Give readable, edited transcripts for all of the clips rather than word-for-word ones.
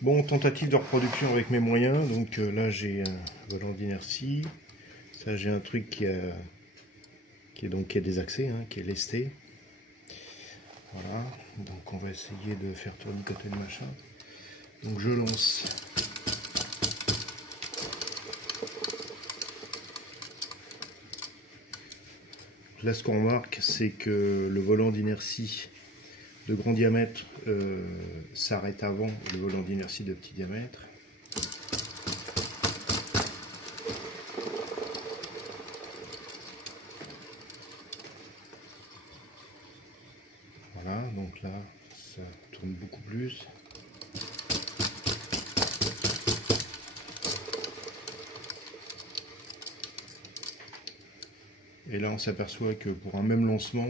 Bon, tentative de reproduction avec mes moyens. Donc là, j'ai un volant d'inertie. Ça, j'ai un truc qui a des accès, hein, qui est lesté. Voilà. Donc on va essayer de faire tournicoter le machin. Donc je lance. Là, ce qu'on remarque, c'est que le volant d'inertie de grand diamètre s'arrête avant le volant d'inertie de petit diamètre. Voilà, donc là, ça tourne beaucoup plus. Et là, on s'aperçoit que pour un même lancement,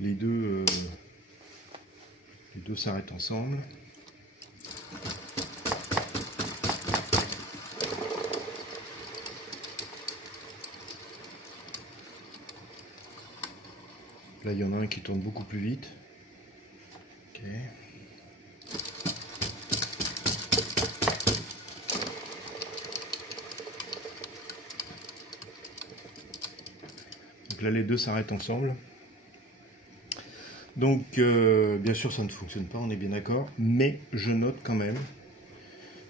les deux s'arrêtent ensemble. Là, il y en a un qui tourne beaucoup plus vite. Ok. Donc là, les deux s'arrêtent ensemble. Donc, bien sûr, ça ne fonctionne pas, on est bien d'accord. Mais je note quand même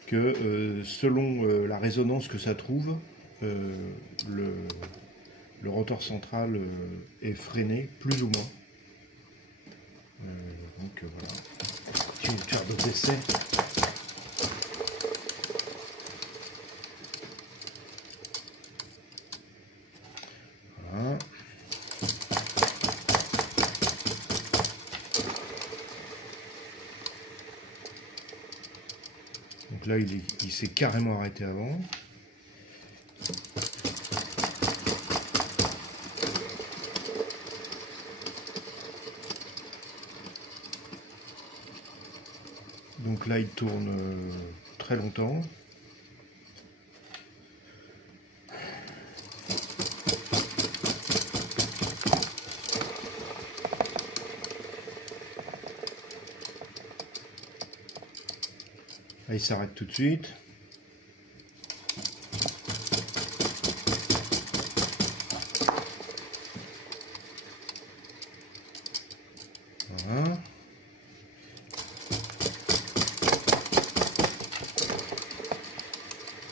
que selon la résonance que ça trouve, le rotor central est freiné, plus ou moins. Donc voilà, je vais faire d'autres essais. Voilà. Donc là, il s'est carrément arrêté avant. Donc là, il tourne très longtemps. Là, il s'arrête tout de suite. Voilà.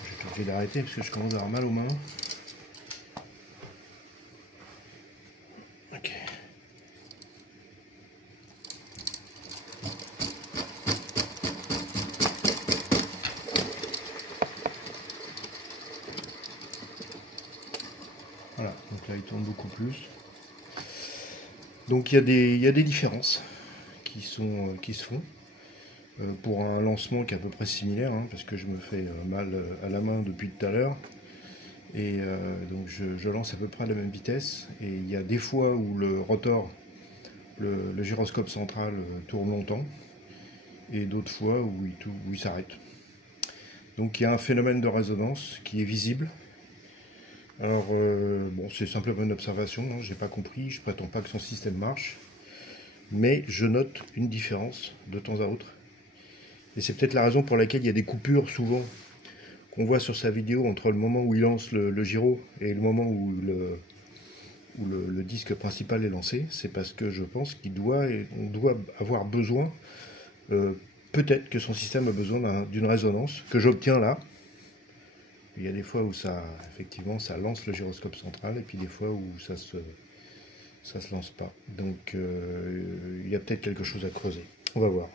Je suis obligé d'arrêter parce que je commence à avoir mal aux mains. Ok. Voilà, donc là il tourne beaucoup plus. Donc il y a des différences qui se font pour un lancement qui est à peu près similaire, hein, parce que je me fais mal à la main depuis tout à l'heure. Et donc je lance à peu près à la même vitesse. Et il y a des fois où le rotor, le gyroscope central tourne longtemps, et d'autres fois où il s'arrête. Donc il y a un phénomène de résonance qui est visible. Alors bon, c'est simplement une observation, hein, j'ai pas compris, je prétends pas que son système marche, mais je note une différence de temps à autre. Et c'est peut-être la raison pour laquelle il y a des coupures souvent qu'on voit sur sa vidéo entre le moment où il lance le gyro et le moment où le disque principal est lancé. C'est parce que je pense qu'on doit avoir besoin, peut-être que son système a besoin d'une résonance, que j'obtiens là. Il y a des fois où effectivement, ça lance le gyroscope central, et puis des fois où ça se lance pas. Donc il y a peut-être quelque chose à creuser. On va voir.